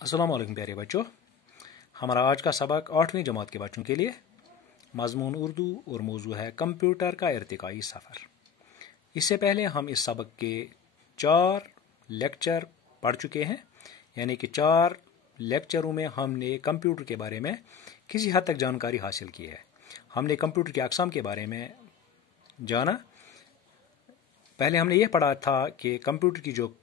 अस्सलाम वालेकुम प्यारे बच्चों। हमारा आज का सबक 8वीं जमात के बच्चों के लिए मज़मून उर्दू और मौजू है कंप्यूटर का इर्तिकाई सफ़र। इससे पहले हम इस सबक के 4 लेक्चर पढ़ चुके हैं, यानी कि 4 लेक्चरों में हमने कंप्यूटर के बारे में किसी हद तक जानकारी हासिल की है। हमने कंप्यूटर के अक़साम के बारे में जाना। पहले हमने यह पढ़ा था कि कंप्यूटर की जो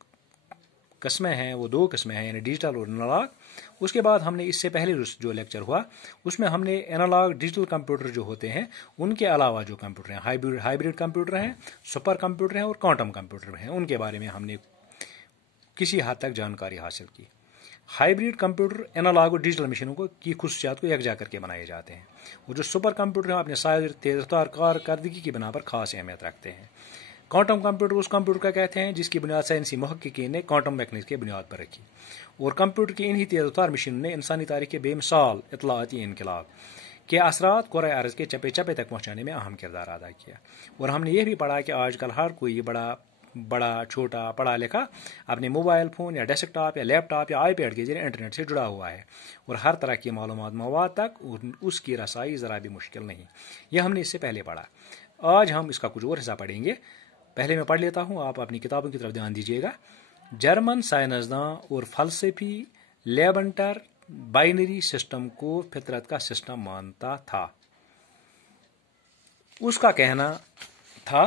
किस्में हैं वो 2 किस्में हैं, यानी डिजिटल और एनालॉग। उसके बाद हमने इससे पहले जो लेक्चर हुआ उसमें हमने एनालॉग डिजिटल कंप्यूटर जो होते हैं उनके अलावा जो कंप्यूटर हैं, हाइब्रिड कंप्यूटर हैं, सुपर कंप्यूटर हैं और क्वांटम कंप्यूटर हैं, उनके बारे में हमने किसी हद तक जानकारी हासिल की। हाइब्रिड कंप्यूटर एनालॉग और डिजिटल मशीनों की खुसूसियात को यकजा करके बनाए जाते हैं, और जो सुपर कंप्यूटर हैं अपने साइज तेज रफ्तार कारकर्दगी की बिना पर खास अहमियत रखते हैं। क्वांटम कंप्यूटर उस कंप्यूटर का कहते हैं जिसकी बुनियाद साइंसी मुहक्किकीन ने क्वांटम मैकेनिक्स की बुनियाद पर रखी, और कंप्यूटर की इन्हीं तेज रफ्तार मशीनों ने इंसानी तारीख के बेमिसाल इत्तलाती इनकलाब के असरात कुर्रे अर्ज़ के चप्पे चप्पे तक पहुँचाने में अहम किरदार अदा किया। और हमने ये भी पढ़ा कि आजकल हर कोई बड़ा छोटा पढ़ा लिखा अपने मोबाइल फ़ोन या डेस्कटॉप या लैपटॉप या आईपैड के जरिए इंटरनेट से जुड़ा हुआ है, और हर तरह की मालूमात मवाद तक उसकी रसाई ज़रा भी मुश्किल नहीं। यह हमने इससे पहले पढ़ा। आज हम इसका कुछ और हिस्सा पढ़ेंगे। पहले मैं पढ़ लेता हूँ, आप अपनी किताबों की तरफ ध्यान दीजिएगा। जर्मन साइंसदान और फलसफी लेबंटर बाइनरी सिस्टम को फितरत का सिस्टम मानता था। उसका कहना था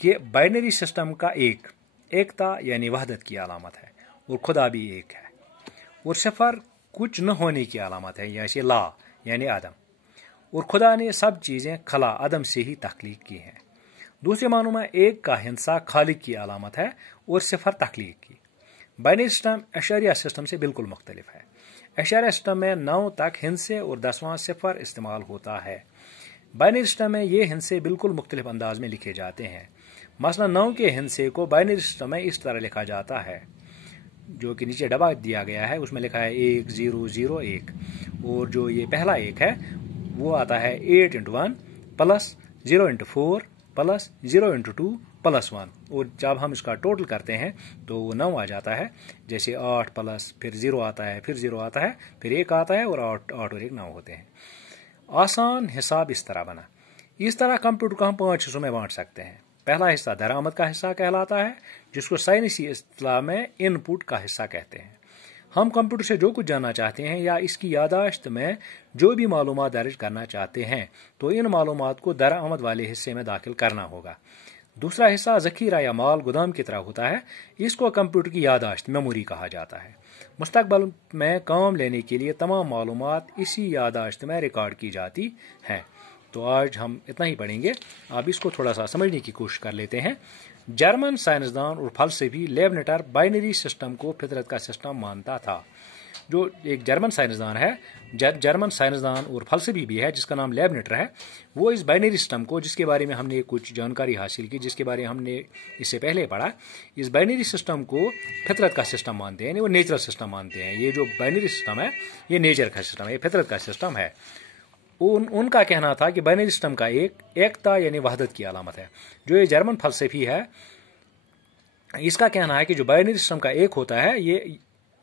कि बाइनरी सिस्टम का एकता यानी वहदत की अलामत है, और खुदा भी एक है, और सिफर कुछ न होने की अलामत है, जैसे ला यानी आदम, और खुदा ने सब चीज़ें खला आदम से ही तख्लीक की हैं। दूसरे मानों में एक का हिंसा खालिक की अलामत है और सिफर तख्लीक की। बाइनरी सिस्टम अशरिया सिस्टम से बिल्कुल मुख्तलिफ है। अशरिया सिस्टम में 9 तक हिंसे और 10वां सिफर इस्तेमाल होता है। बाइनरी सिस्टम में ये हिंसे बिल्कुल मुख्तलिफ अंदाज में लिखे जाते हैं। मसलन 9 के हिंसे को बाइनरी सिस्टम में इस तरह लिखा जाता है, जो कि नीचे डब्बा दिया गया है, उसमें लिखा है 1 0 0 1, और जो ये पहला 1 है वो आता है 8 × 1 प्लस 0 × 4 प्लस 0 × 2 प्लस 1, और जब हम इसका टोटल करते हैं तो वो 9 आ जाता है। जैसे 8 प्लस फिर 0 आता है, फिर 0 आता है, फिर 1 आता है, और 8 और 1 9 होते हैं। आसान हिसाब इस तरह बना। इस तरह कंप्यूटर को हम 5 हिस्सों में बांट सकते हैं। पहला हिस्सा दरामद का हिस्सा कहलाता है, जिसको साइंसी इस्तिलाह में इनपुट का हिस्सा कहते हैं। हम कंप्यूटर से जो कुछ जानना चाहते हैं या इसकी यादाश्त में जो भी मालूमात दर्ज करना चाहते हैं तो इन मालूमात को दरामद वाले हिस्से में दाखिल करना होगा। दूसरा हिस्सा ज़ख़ीरा या माल गोदाम की तरह होता है, इसको कंप्यूटर की यादाश्त मेमोरी कहा जाता है। मुस्तक़बल में काम लेने के लिए तमाम मालूमात इसी यादाश्त में रिकॉर्ड की जाती हैं। तो आज हम इतना ही पढ़ेंगे। अब इसको थोड़ा सा समझने की कोशिश कर लेते हैं। जर्मन साइंसदान और फलसफी लेबनेटर बाइनरी सिस्टम को फितरत का सिस्टम मानता था। जो एक जर्मन साइंसदान है, जर्मन साइंसदान और फलसफी भी है, जिसका नाम लेबनेटर है, वो इस बाइनरी सिस्टम को, जिसके बारे में हमने कुछ जानकारी हासिल की, जिसके बारे में हमने इससे पहले पढ़ा, इस बाइनरी सिस्टम को फितरत का सिस्टम मानते हैं, वो नेचुरल सिस्टम मानते हैं। ये जो बाइनरी सिस्टम है ये नेचर का सिस्टम है, ये फितरत का सिस्टम है। उनका कहना था कि बाइनरी सिस्टम का एकता यानी वहदत की अलामत है। जो ये जर्मन फलसफी है, इसका कहना है कि जो बाइनरी सिस्टम का एक होता है ये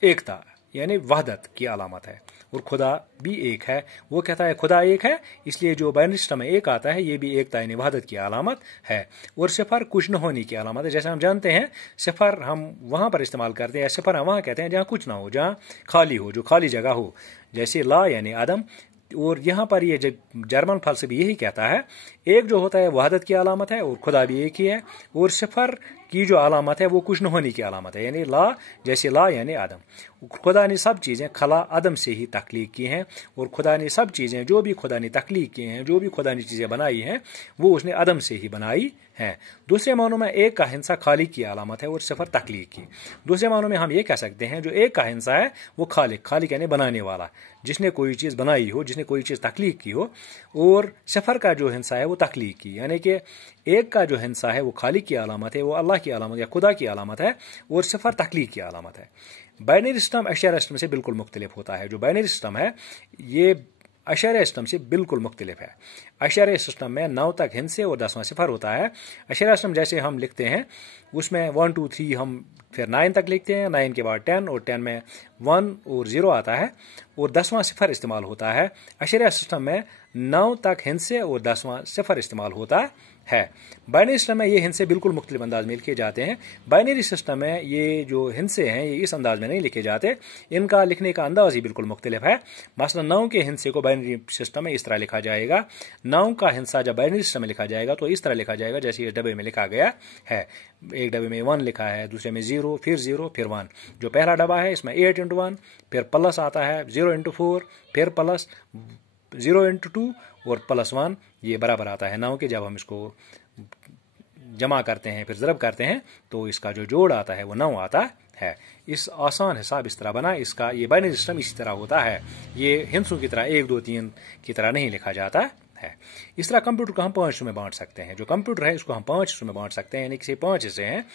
एकता यानी वहदत की अलामत है, और खुदा भी एक है। वो कहता है खुदा एक है, इसलिए जो बाइनरी सिस्टम में एक आता है ये भी एकता यानी वहदत की अलामत है, और सिफर कुछ न होने की अलामत है। जैसे हम जानते हैं सिफर हम वहाँ पर इस्तेमाल करते हैं, सिफर हम वहाँ कहते हैं जहाँ कुछ ना हो, जहाँ खाली हो, जो खाली जगह हो, जैसे ला यानी आदम। और यहाँ पर ये जर्मन फलसफी यही कहता है, एक जो होता है वहदत की अलामत है और खुदा भी एक ही है, और सिफर की जो अलामत है वो कुछ न होने की अलामत है, यानी ला, जैसे ला यानी आदम। खुदा ने सब चीज़ें खला आदम से ही तख्लीक की हैं, और खुदा ने सब चीज़ें जो भी खुदा ने तख्लीक की हैं, जो भी खुदा ने चीज़ें बनाई हैं, वो उसने आदम से ही बनाई हैं। दूसरे मानों में एक का हिंसा खालिक की अलामत है और सिफर तख्लीक की। दूसरे मानों में हम ये कह सकते हैं जो एक का हिंसा है वो खालिक यानी बनाने वाला, जिसने कोई चीज़ बनाई हो, जिसने कोई चीज़ तख्लीक की हो, और सिफर का जो हिंसा है वो तख्लीक की, यानी कि एक का जो हिंसा है वो खालिक की अलामत है, वो अल्लाह की अलामत या खुदा की अलामत है, और सिफर तख्लीक की अलामत है। बाइनरी सिस्टम अशरिया सिस्टम से बिल्कुल मुख्तलिफ होता है। जो बाइनरी सिस्टम है ये अशरिया सिस्टम से बिल्कुल मुख्तलिफ है। अशरिया सिस्टम में 9 तक हिंसे और 10वां सिफर होता है। अशरिया सिस्टम जैसे हम लिखते हैं उसमें 1 2 3 हम फिर 9 तक लिखते हैं, 9 के बाद 10 और 10 में 1 और 0 आता है और 10वां सिफर इस्तेमाल होता है। अशरिया सिस्टम में 9 तक हिंसे और 10वां सिफर इस्तेमाल होता है। बाइनरी सिस्टम में ये हिंसे बिल्कुल मुख्तलिफ अंदाज में लिखे जाते हैं। बाइनरी सिस्टम में ये जो हिंसे हैं ये इस अंदाज में नहीं लिखे जाते, इनका लिखने का अंदाज ही बिल्कुल मुख्तलिफ है। मसलन 9 के हिंसे को बाइनरी सिस्टम में इस तरह लिखा जाएगा। 9 का हिंसा जब बाइनरी सिस्टम में लिखा जाएगा तो इस तरह लिखा जाएगा जैसे इस डब्बे में लिखा गया है। एक डब्बे में 1 लिखा है, दूसरे में 0, फिर 1। जो पहला डब्बा है इसमें 8 × 1, फिर प्लस आता है 0 × 4, फिर प्लस 0 × 2 और +1, ये बराबर आता है 9 के। जब हम इसको जमा करते हैं फिर ज़रब करते हैं तो इसका जो जोड़ आता है वो 9 आता है। इस आसान हिसाब इस तरह बना। इसका ये बाइनरी सिस्टम इसी तरह होता है, ये हिंसों की तरह 1 2 3 की तरह नहीं लिखा जाता है। इस तरह कंप्यूटर को हम 5 हिस्सों में बांट सकते हैं। जो कंप्यूटर है इसको हम 5 हिस्सों में बांट सकते हैं, यानी कि 5 हिस्से हैं।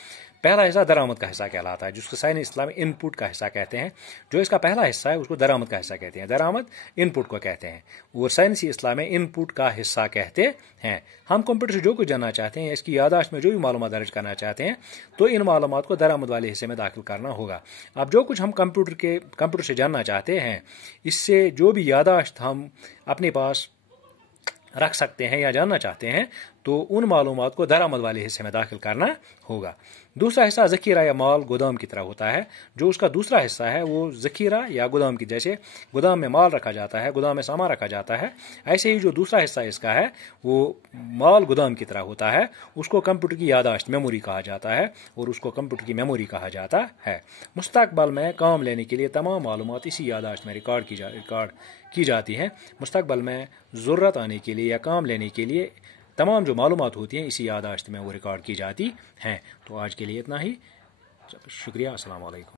पहला हिस्सा दरामद का हिस्सा कहलाता है, जिसको साइंस इस्लाम में इनपुट का हिस्सा कहते हैं। जो इसका पहला हिस्सा है उसको दरामद का हिस्सा कहते हैं, दरामद इनपुट को कहते हैं, और साइंसी इस्लाम में इनपुट का हिस्सा कहते हैं। हम कंप्यूटर से जो कुछ जानना चाहते हैं, इसकी यादाश्त में जो भी मालूमात दर्ज करना चाहते हैं तो इन मालूमात को दरामद वाले हिस्से में दाखिल करना होगा। अब जो कुछ हम कंप्यूटर से जानना चाहते हैं, इससे जो भी यादाश्त हम अपने पास रख सकते हैं या जानना चाहते हैं तो उन मालूमात को दरामद वाले हिस्से में दाखिल करना होगा। दूसरा हिस्सा ज़ख़ीरा या माल गोदाम की तरह होता है। जो उसका दूसरा हिस्सा है वो ज़ख़ीरा या गोदाम की, जैसे गोदाम में माल रखा जाता है, गोदाम में सामान रखा जाता है, ऐसे ही जो दूसरा हिस्सा इसका है वो माल गोदाम की तरह होता है। उसको कंप्यूटर की यादाश्त मेमोरी कहा जाता है और उसको कंप्यूटर की मेमोरी कहा जाता है। मुस्तक़बिल में काम लेने के लिए तमाम मालूमात इसी यादाश्त में रिकॉर्ड की जाती हैं। मुस्तक़बिल में ज़रूरत आने के लिए या काम लेने के लिए तमाम जो मालूमात होती हैं इसी यादाश्त में वो रिकॉर्ड की जाती हैं। तो आज के लिए इतना ही, शुक्रिया, अस्सलाम वालेकुम।